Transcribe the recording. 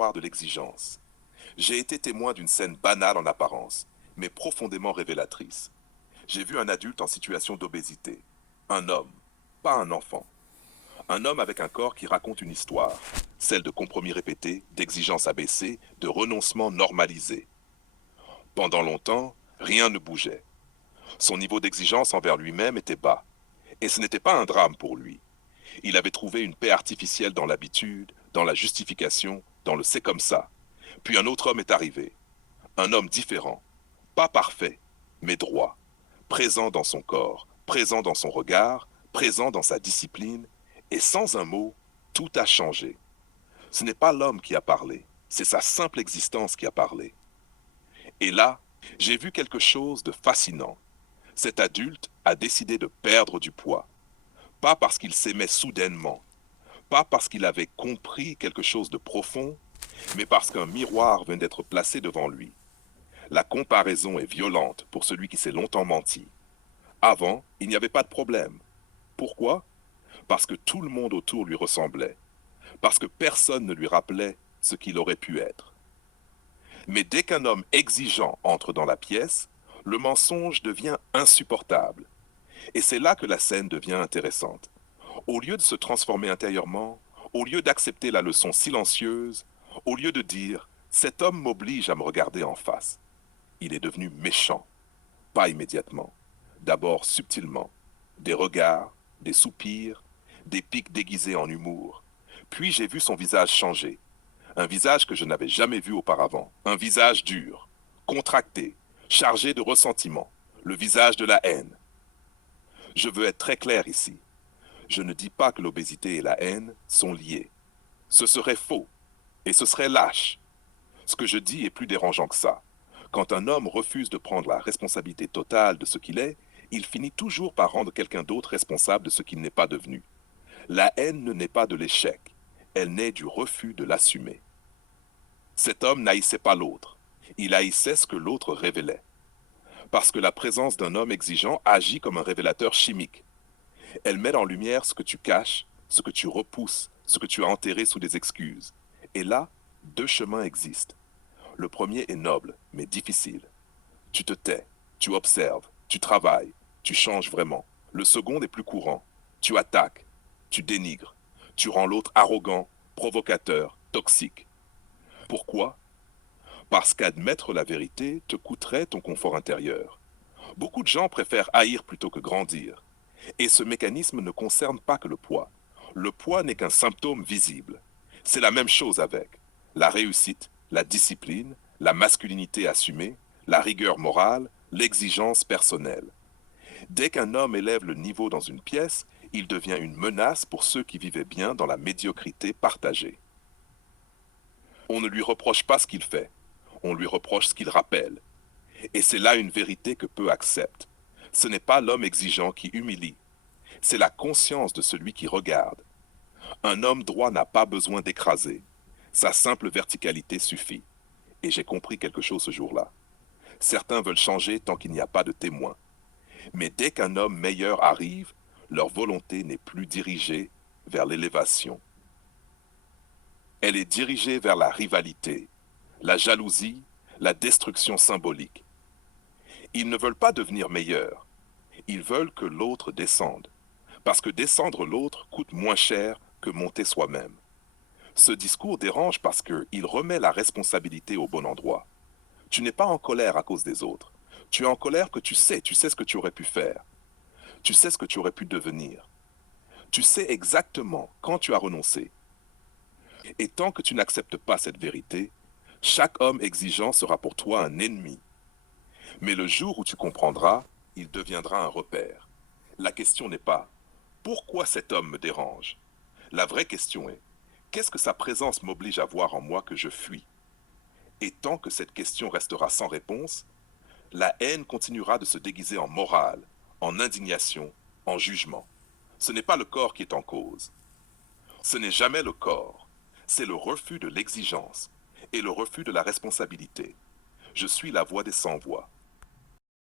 laboratoire de l'exigence. J'ai été témoin d'une scène banale en apparence, mais profondément révélatrice. J'ai vu un adulte en situation d'obésité. Un homme, pas un enfant. Un homme avec un corps qui raconte une histoire, celle de compromis répétés, d'exigences abaissées, de renoncements normalisés. Pendant longtemps, rien ne bougeait. Son niveau d'exigence envers lui-même était bas. Et ce n'était pas un drame pour lui. Il avait trouvé une paix artificielle dans l'habitude, dans la justification, dans le c'est comme ça. Puis un autre homme est arrivé. Un homme différent. Pas parfait, mais droit. Présent dans son corps, présent dans son regard, présent dans sa discipline. Et sans un mot, tout a changé. Ce n'est pas l'homme qui a parlé, c'est sa simple existence qui a parlé. Et là, j'ai vu quelque chose de fascinant. Cet adulte a décidé de perdre du poids. Pas parce qu'il s'aimait soudainement, pas parce qu'il avait compris quelque chose de profond, mais parce qu'un miroir vient d'être placé devant lui. La comparaison est violente pour celui qui s'est longtemps menti. Avant, il n'y avait pas de problème. Pourquoi? Parce que tout le monde autour lui ressemblait. Parce que personne ne lui rappelait ce qu'il aurait pu être. Mais dès qu'un homme exigeant entre dans la pièce, le mensonge devient insupportable. Et c'est là que la scène devient intéressante. Au lieu de se transformer intérieurement, au lieu d'accepter la leçon silencieuse, au lieu de dire « cet homme m'oblige à me regarder en face », il est devenu méchant. Pas immédiatement. D'abord subtilement. Des regards, des soupirs, des pics déguisés en humour. Puis j'ai vu son visage changer. Un visage que je n'avais jamais vu auparavant. Un visage dur, contracté, chargé de ressentiment. Le visage de la haine. Je veux être très clair ici. Je ne dis pas que l'obésité et la haine sont liées. Ce serait faux et ce serait lâche. Ce que je dis est plus dérangeant que ça. Quand un homme refuse de prendre la responsabilité totale de ce qu'il est, il finit toujours par rendre quelqu'un d'autre responsable de ce qu'il n'est pas devenu. La haine ne naît pas de l'échec, elle naît du refus de l'assumer. Cet homme n'haïssait pas l'autre, il haïssait ce que l'autre révélait. Parce que la présence d'un homme exigeant agit comme un révélateur chimique. Elle met en lumière ce que tu caches, ce que tu repousses, ce que tu as enterré sous des excuses. Et là, deux chemins existent. Le premier est noble, mais difficile. Tu te tais, tu observes, tu travailles, tu changes vraiment. Le second est plus courant. Tu attaques, tu dénigres, tu rends l'autre arrogant, provocateur, toxique. Pourquoi? Parce qu'admettre la vérité te coûterait ton confort intérieur. Beaucoup de gens préfèrent haïr plutôt que grandir. Et ce mécanisme ne concerne pas que le poids. Le poids n'est qu'un symptôme visible. C'est la même chose avec la réussite, la discipline, la masculinité assumée, la rigueur morale, l'exigence personnelle. Dès qu'un homme élève le niveau dans une pièce, il devient une menace pour ceux qui vivaient bien dans la médiocrité partagée. On ne lui reproche pas ce qu'il fait, on lui reproche ce qu'il rappelle. Et c'est là une vérité que peu acceptent. Ce n'est pas l'homme exigeant qui humilie, c'est la conscience de celui qui regarde. Un homme droit n'a pas besoin d'écraser. Sa simple verticalité suffit. Et j'ai compris quelque chose ce jour-là. Certains veulent changer tant qu'il n'y a pas de témoin. Mais dès qu'un homme meilleur arrive, leur volonté n'est plus dirigée vers l'élévation. Elle est dirigée vers la rivalité, la jalousie, la destruction symbolique. Ils ne veulent pas devenir meilleurs. Ils veulent que l'autre descende. Parce que descendre l'autre coûte moins cher que monter soi-même. Ce discours dérange parce qu'il remet la responsabilité au bon endroit. Tu n'es pas en colère à cause des autres. Tu es en colère que tu sais ce que tu aurais pu faire. Tu sais ce que tu aurais pu devenir. Tu sais exactement quand tu as renoncé. Et tant que tu n'acceptes pas cette vérité, chaque homme exigeant sera pour toi un ennemi. Mais le jour où tu comprendras, il deviendra un repère. La question n'est pas « Pourquoi cet homme me dérange ?» La vraie question est « Qu'est-ce que sa présence m'oblige à voir en moi que je fuis ?» Et tant que cette question restera sans réponse, la haine continuera de se déguiser en morale, en indignation, en jugement. Ce n'est pas le corps qui est en cause. Ce n'est jamais le corps. C'est le refus de l'exigence et le refus de la responsabilité. Je suis la voix des sans-voix.